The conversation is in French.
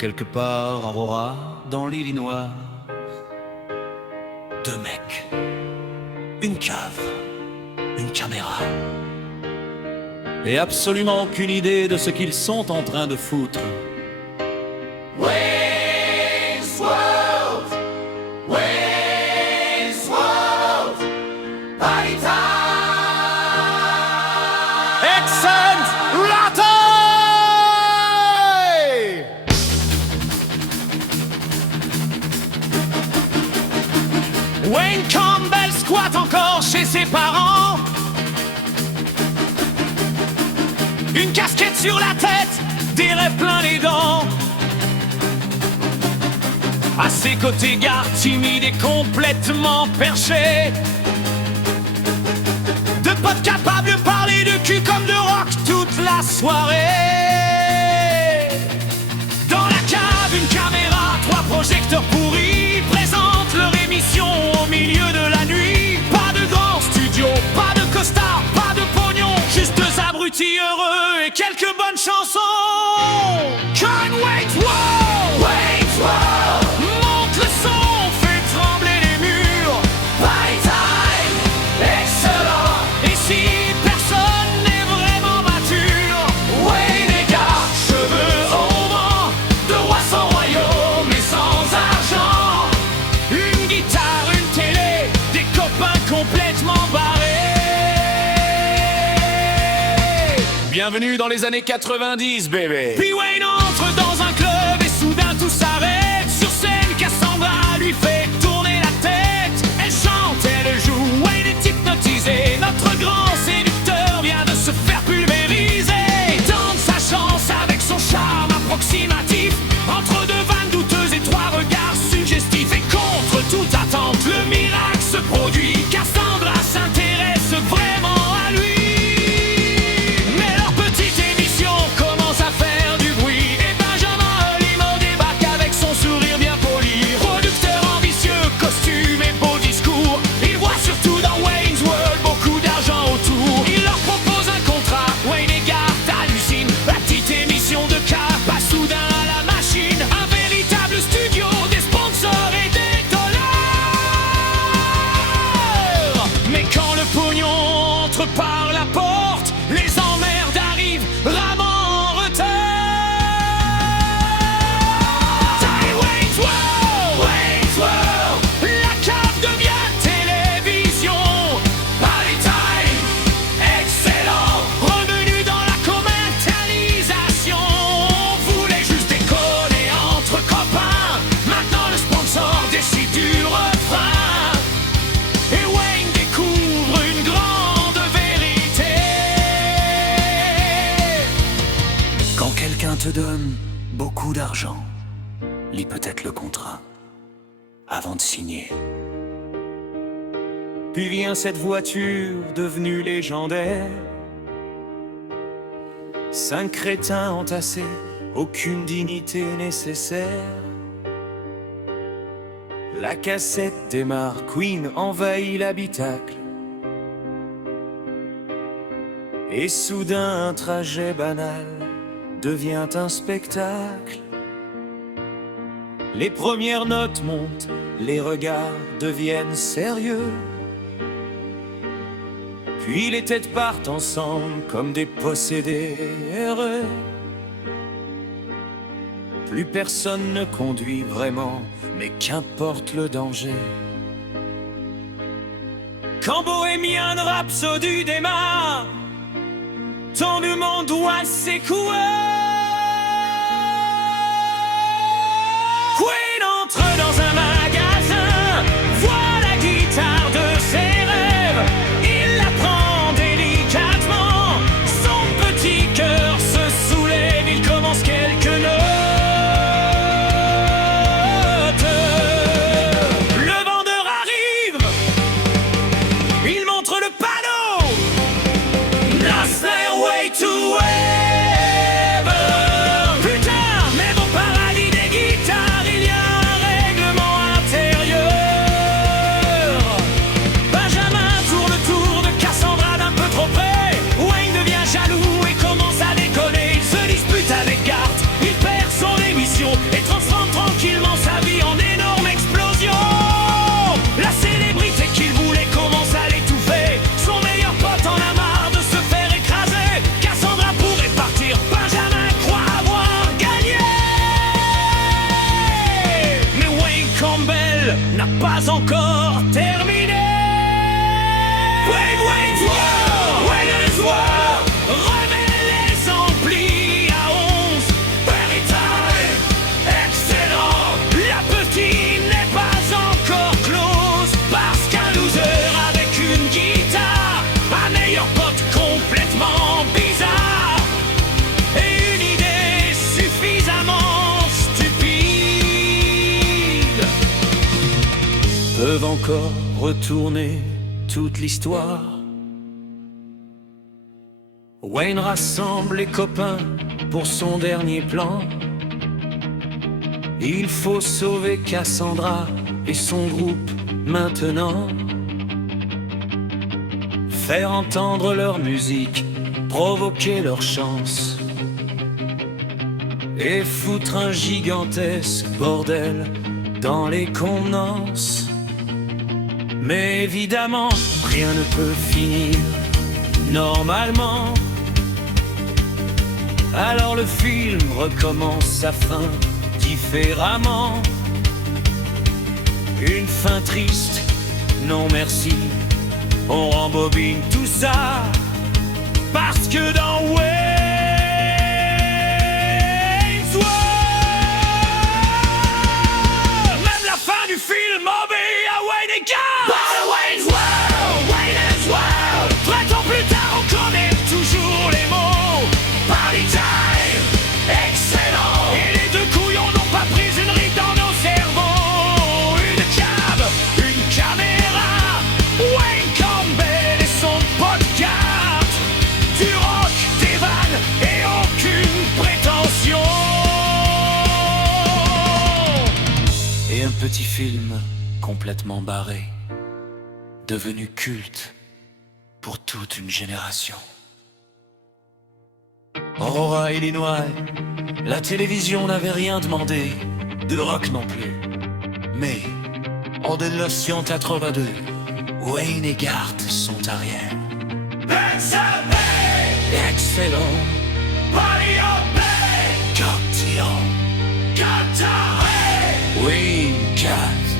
quelque part, Aurora, dans l'Illinois. Deux mecs, une cave, une caméra. Et absolument aucune idée de ce qu'ils sont en train de foutre. Wayne's World, Wayne's World, party time. Excellent Latte! Wayne Campbell squatte encore chez ses parents. Une casquette sur la tête, des rêves plein les dents. À ses côtés, gare timide et complètement perché. Deux potes capables de parler de cul comme de rock toute la soirée. Dans la cave, une caméra, trois projecteurs pourris présentent leur émission au milieu de la nuit. Pas de grand studio, pas de costard, pas de pognon, juste deux abrutis heureux et quelques bonnes chansons. Wayne's World, Wayne's World, monte le son, fait trembler les murs. party time, excellent. Et si personne n'est vraiment mature, Wayne et gars, cheveux au vent, de roi sans royaume mais sans argent. une guitare, une télé, des copains complètement barrés. Bienvenue dans les années 90, bébé. Puis Wayne entre dans un club et soudain tout s'arrête. Sur scène, Cassandra lui fait tourner la tête. Elle chante, elle joue, Wayne est hypnotisé. Notre grand séducteur vient de se faire pulvériser. Il tente sa chance avec son charme approximatif. Entre deux vannes douteuses et trois regards suggestifs. Et contre toute attente, le miracle se produit. Cassandra s'intéresse vraiment à lui. Mais leur petite émission commence à faire du bruit. Et Benjamin Olimo débarque avec son sourire bien poli. Producteur ambitieux, costume et beau discours. Il voit surtout dans Wayne's World beaucoup d'argent autour. Il leur propose un contrat, Wayne et Garth hallucinent. La petite émission de cap passe soudain à la machine. Un véritable studio, des sponsors et des dollars. Mais quand le pognon entre par la porte, les emmerdes arrivent, ramant en retard. Wayne's World, Wayne's World, la cave devient télévision. party time, excellent. Revenu dans la commercialisation. On voulait juste déconner entre copains. Maintenant le sponsor décide du refrain. Et Wayne découvre une grande vérité. Quand quelqu'un te donne beaucoup d'argent, lis peut-être le contrat avant de signer. Puis vient cette voiture devenue légendaire. 5 crétins entassés, aucune dignité nécessaire. La cassette démarre, Queen envahit l'habitacle. Et soudain un trajet banal devient un spectacle. Les premières notes montent, les regards deviennent sérieux. Puis les têtes partent ensemble comme des possédés heureux. Plus personne ne conduit vraiment, mais qu'importe le danger. Quand Bohemian Rhapsody démarre, ton monde doit s'écouer. Queen entre dans un magasin, voit la guitare de ses rêves. Il la prend délicatement, son petit cœur se soulève. Il commence quelques notes. Le vendeur arrive, il montre le panneau. The Stairway to Heaven. illusion et transforme tranquillement sa vie en énorme explosion. La célébrité qu'il voulait commence à l'étouffer. Son meilleur pote en a marre de se faire écraser. Cassandra pourrait partir, Benjamin croit avoir gagné. Mais Wayne Campbell n'a pas encore terminé. Wayne's World remet les amplis à 11. Barry Time, excellent. La petite n'est pas encore close parce qu'un loser avec une guitare, un meilleur pote complètement bizarre et une idée suffisamment stupide peuvent encore retourner toute l'histoire. Wayne rassemble les copains pour son dernier plan. Il faut sauver Cassandra et son groupe maintenant. Faire entendre leur musique, provoquer leur chance et foutre un gigantesque bordel dans les convenances. Mais évidemment, rien ne peut finir normalement. Alors le film recommence sa fin différemment. Une fin triste, non merci. On rembobine tout ça parce que dans Wayne's World, même la fin du film obéit à Wayne et Garth. Wayne's World, 30 ans plus tard on connaît toujours les mots. Party time, excellent. Et les deux couillons n'ont pas pris une ride dans nos cerveaux. Une cab, une caméra, Wayne Campbell et son podcast. Du rock, des vannes et aucune prétention. Et un petit film complètement barré, devenu culte pour toute une génération. Aurora, Illinois, la télévision n'avait rien demandé, de rock non plus. Mais en 1982, Wayne et Garth sont arrière. Excellent. Captivant. Wayne Garth.